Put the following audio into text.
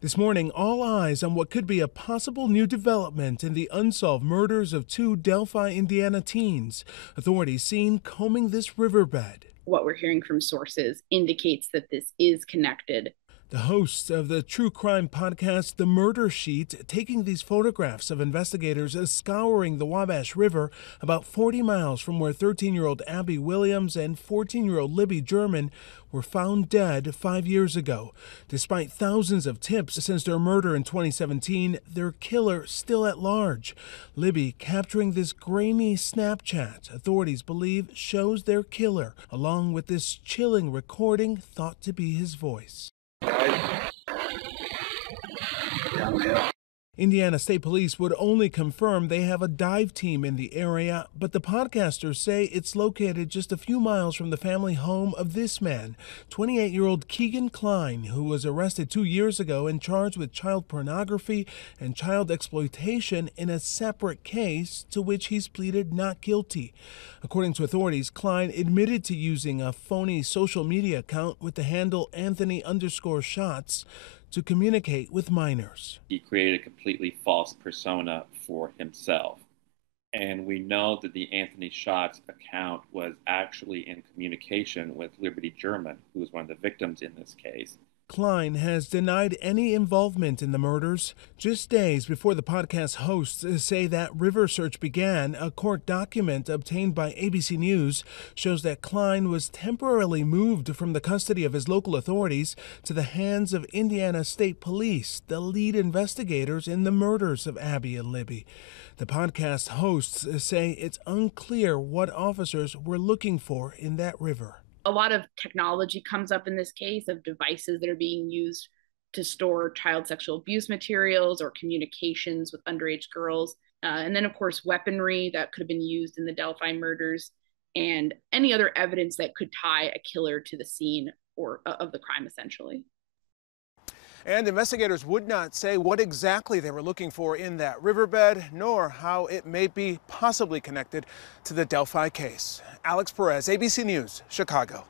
This morning, all eyes on what could be a possible new development in the unsolved murders of two Delphi, Indiana teens. Authorities seen combing this riverbed. What we're hearing from sources indicates that this is connected. The hosts of the true crime podcast, The Murder Sheet, taking these photographs of investigators scouring the Wabash River about 40 miles from where 13-year-old Abby Williams and 14-year-old Libby German were found dead 5 years ago. Despite thousands of tips since their murder in 2017, their killer still at large. Libby capturing this grainy Snapchat authorities believe shows their killer, along with this chilling recording thought to be his voice. Indiana State Police would only confirm they have a dive team in the area, but the podcasters say it's located just a few miles from the family home of this man, 28-year-old Keegan Klein, who was arrested 2 years ago and charged with child pornography and child exploitation in a separate case to which he's pleaded not guilty. According to authorities, Klein admitted to using a phony social media account with the handle Anthony_shots to communicate with minors. He created a completely false persona for himself. And we know that the Anthony Shots account was actually in communication with Liberty German, who was one of the victims in this case. Klein has denied any involvement in the murders. Just days before the podcast hosts say that river search began, a court document obtained by ABC News shows that Klein was temporarily moved from the custody of his local authorities to the hands of Indiana State Police, the lead investigators in the murders of Abby and Libby. The podcast hosts say it's unclear what officers were looking for in that river. A lot of technology comes up in this case of devices that are being used to store child sexual abuse materials or communications with underage girls. And then, of course, weaponry that could have been used in the Delphi murders and any other evidence that could tie a killer to the scene or of the crime, essentially. And investigators would not say what exactly they were looking for in that riverbed, nor how it may be possibly connected to the Delphi case. Alex Perez, ABC News, Chicago.